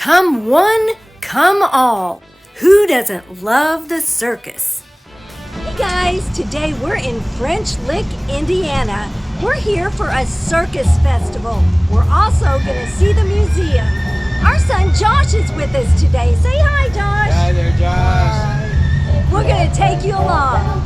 Come one, come all. Who doesn't love the circus? Hey guys, today we're in French Lick, Indiana. We're here for a circus festival. We're also going to see the museum. Our son Josh is with us today. Say hi, Josh. Hi there, Josh. We're going to take you along.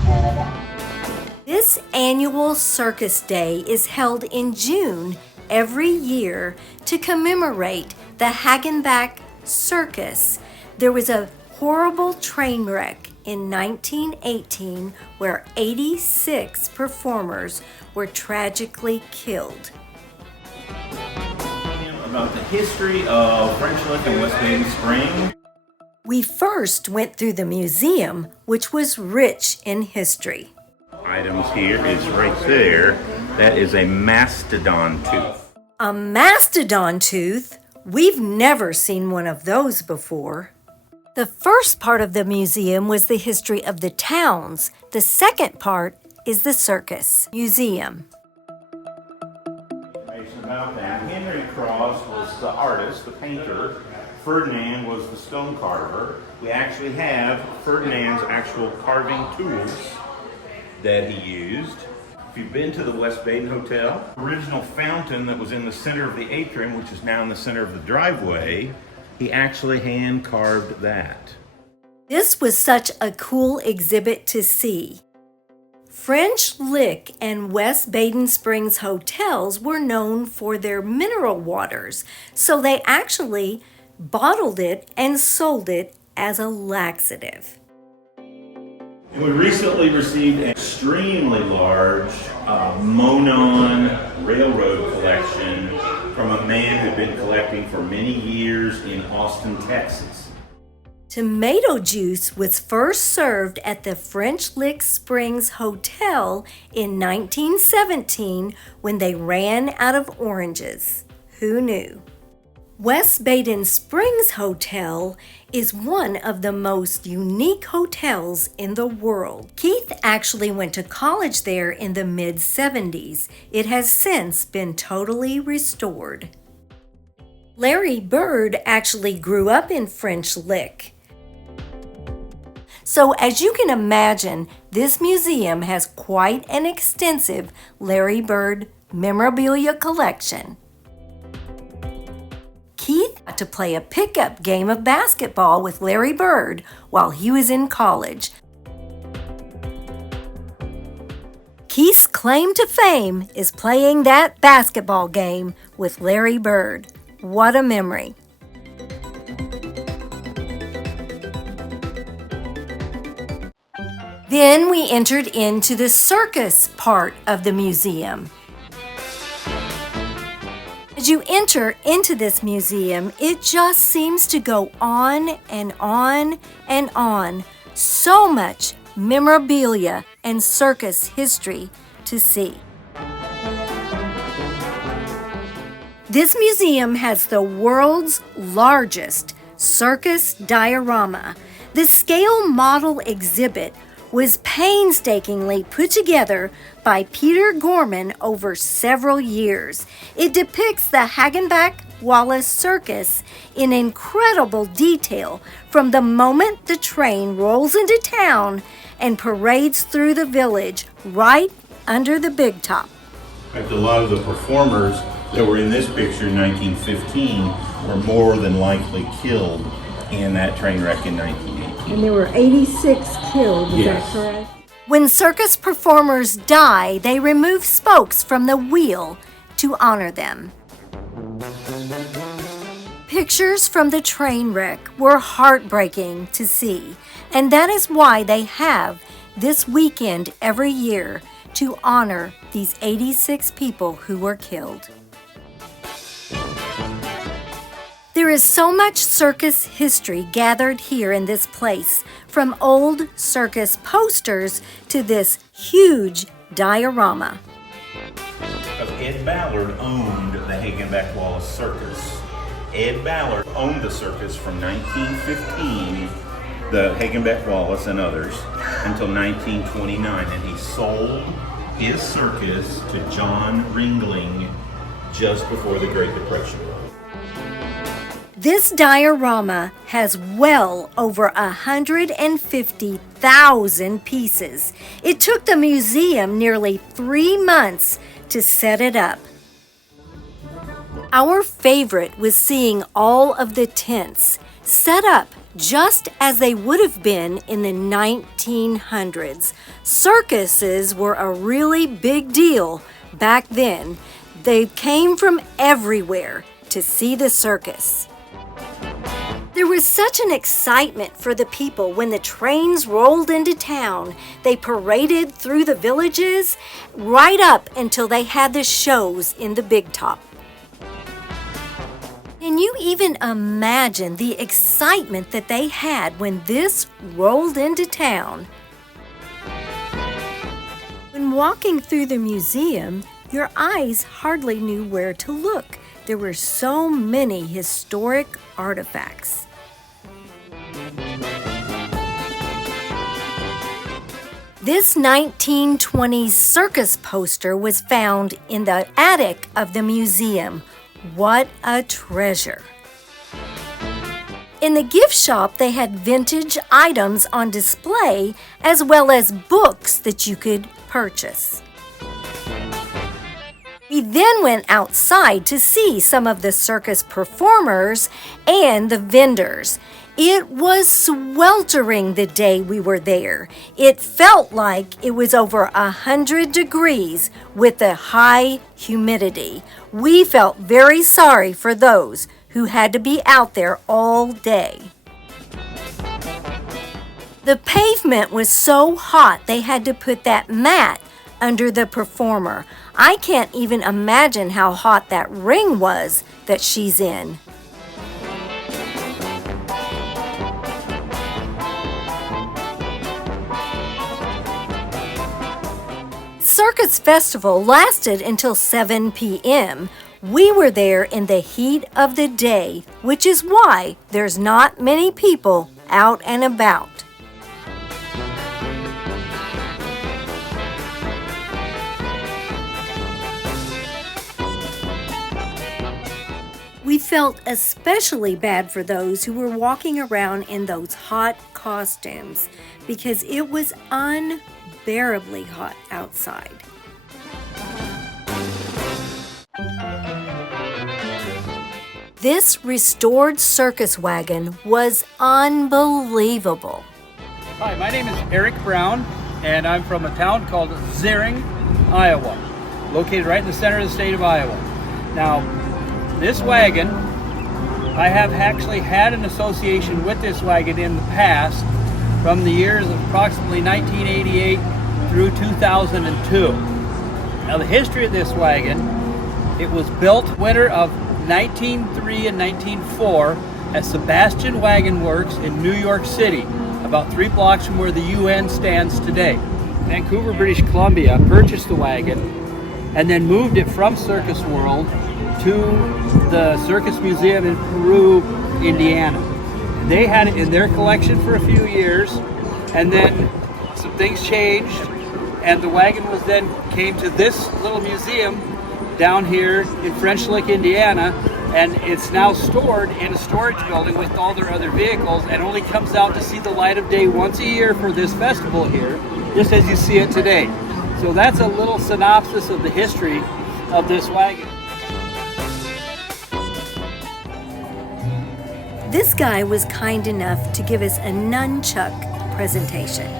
This annual Circus Day is held in June every year to commemorate the Hagenbeck Circus. There was a horrible train wreck in 1918 where 86 performers were tragically killed. About the history of French Lick and West Baden Springs. We first went through the museum, which was rich in history. Items here is right there. That is a mastodon tooth. A mastodon tooth? We've never seen one of those before. The first part of the museum was the history of the towns. The second part is the circus museum. Information about that. Henry Cross was the artist, the painter. Ferdinand was the stone carver. We actually have Ferdinand's actual carving tools that he used. If you've been to the West Baden Hotel, original fountain that was in the center of the atrium, which is now in the center of the driveway, he actually hand carved that. This was such a cool exhibit to see. French Lick and West Baden Springs hotels were known for their mineral waters, so they actually bottled it and sold it as a laxative. We recently received an extremely large Monon railroad collection from a man who'd been collecting for many years in Austin, Texas. Tomato juice was first served at the French Lick Springs Hotel in 1917 when they ran out of oranges. Who knew? West Baden Springs Hotel is one of the most unique hotels in the world. Keith actually went to college there in the mid-70s. It has since been totally restored. Larry Bird actually grew up in French Lick. So as you can imagine, this museum has quite an extensive Larry Bird memorabilia collection. Keith got to play a pickup game of basketball with Larry Bird while he was in college. Keith's claim to fame is playing that basketball game with Larry Bird. What a memory. Then we entered into the circus part of the museum. As you enter into this museum, it just seems to go on and on and on. So much memorabilia and circus history to see. This museum has the world's largest circus diorama. The scale model exhibit was painstakingly put together by Peter Gorman over several years. It depicts the Hagenbeck Wallace Circus in incredible detail from the moment the train rolls into town and parades through the village right under the big top. In fact, a lot of the performers that were in this picture in 1915 were more than likely killed in that train wreck in 1918. And there were 86 killed, is Yes. that correct? When circus performers die, they remove spokes from the wheel to honor them. Pictures from the train wreck were heartbreaking to see, and that is why they have this weekend every year to honor these 86 people who were killed. There is so much circus history gathered here in this place, from old circus posters to this huge diorama. Ed Ballard owned the Hagenbeck Wallace Circus. Ed Ballard owned the circus from 1915, the Hagenbeck Wallace and others, until 1929, and he sold his circus to John Ringling just before the Great Depression. This diorama has well over 150,000 pieces. It took the museum nearly 3 months to set it up. Our favorite was seeing all of the tents set up just as they would have been in the 1900s. Circuses were a really big deal back then. They came from everywhere to see the circus. There was such an excitement for the people when the trains rolled into town. They paraded through the villages right up until they had the shows in the big top. Can you even imagine the excitement that they had when this rolled into town? When walking through the museum, your eyes hardly knew where to look. There were so many historic artifacts. This 1920s circus poster was found in the attic of the museum. What a treasure! In the gift shop, they had vintage items on display as well as books that you could purchase. We then went outside to see some of the circus performers and the vendors. It was sweltering the day we were there. It felt like it was over 100 degrees with the high humidity. We felt very sorry for those who had to be out there all day. The pavement was so hot they had to put that mat under the performer. I can't even imagine how hot that ring was that she's in. Circus Festival lasted until 7 p.m. We were there in the heat of the day, which is why there's not many people out and about. We felt especially bad for those who were walking around in those hot costumes because it was unbearably hot outside. This restored circus wagon was unbelievable. Hi, my name is Eric Brown, and I'm from a town called Zering, Iowa, located right in the center of the state of Iowa. Now, this wagon, I have actually had an association with this wagon in the past from the years of approximately 1988 through 2002. Now, the history of this wagon, it was built winter of 1903 and 1904 at Sebastian Wagon Works in New York City, about 3 blocks from where the UN stands today. Vancouver, British Columbia purchased the wagon and then moved it from Circus World to the Circus Museum in Peru, Indiana. They had it in their collection for a few years, and then some things changed, and the wagon was then came to this little museum down here in French Lick, Indiana, and it's now stored in a storage building with all their other vehicles, and only comes out to see the light of day once a year for this festival here, just as you see it today. So that's a little synopsis of the history of this wagon. This guy was kind enough to give us a nunchuck presentation.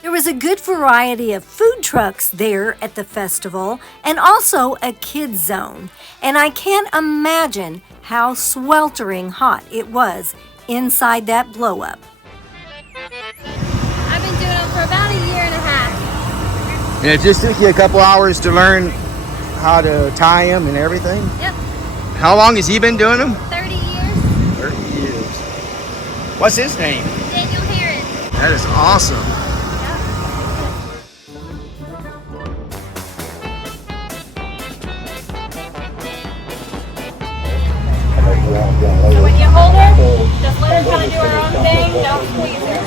There was a good variety of food trucks there at the festival and also a kids zone. And I can't imagine how sweltering hot it was inside that blow-up. I've been doing them for about a year and a half. And it just took you a couple hours to learn how to tie them and everything? Yep, How long has he been doing them? 30 years. 30 years. What's his name? Daniel Heron. That is awesome. So when you hold her, just let her kind of do her own thing. Don't squeeze her.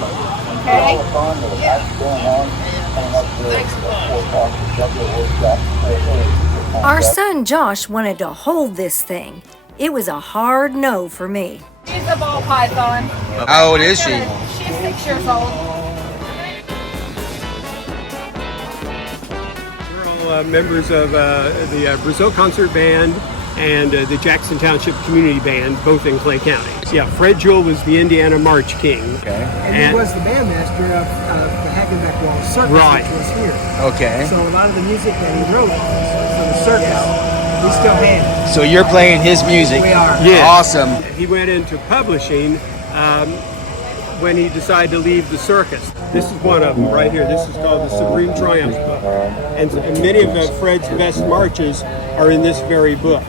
Our son Josh wanted to hold this thing. It was a hard no for me. She's a ball python. How old is she? She's 6 years old. We're all members of the Brazil Concert Band and the Jackson Township Community Band, both in Clay County. Yeah, Fred Jewell was the Indiana March King. Okay. And he was the bandmaster of the Hagenbeck Wallace Circus, Right. which was here. Okay. So a lot of the music that he wrote for the circus, we still have. So you're playing his music. We are. Yeah. Awesome. He went into publishing when he decided to leave the circus. This is one of them right here. This is called the Supreme Triumph book. And many of Fred's best marches are in this very book.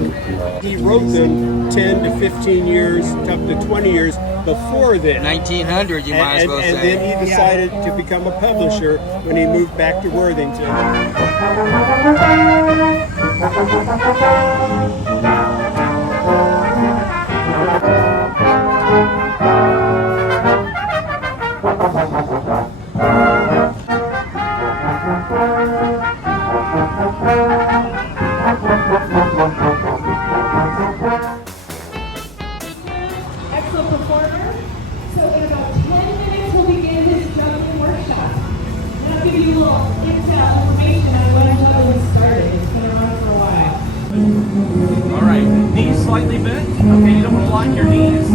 He wrote them 10 to 15 years, up to 20 years before then. 1900, you might as well And say. then he decided to become a publisher when he moved back to Worthington. Excellent performer. So in about 10 minutes, we'll begin his juggling workshop. And I'll give you a little intel information on when juggling started. It's been around for a while. All right, knees slightly bent. Okay, you don't want to lock your knees.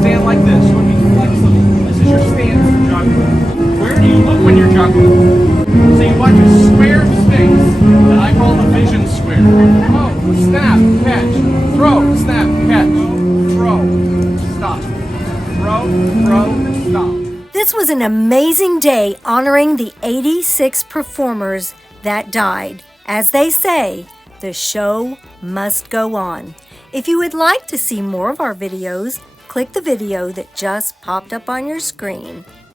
Stand like this. You want to be flexible. This is your stance for juggling. Where do you look when you're juggling? So you watch a square space that I call the vision square. Throw, snap, catch. Throw, snap, catch. Throw, stop. Throw, stop. This was an amazing day honoring the 86 performers that died. As they say, the show must go on. If you would like to see more of our videos, click the video that just popped up on your screen.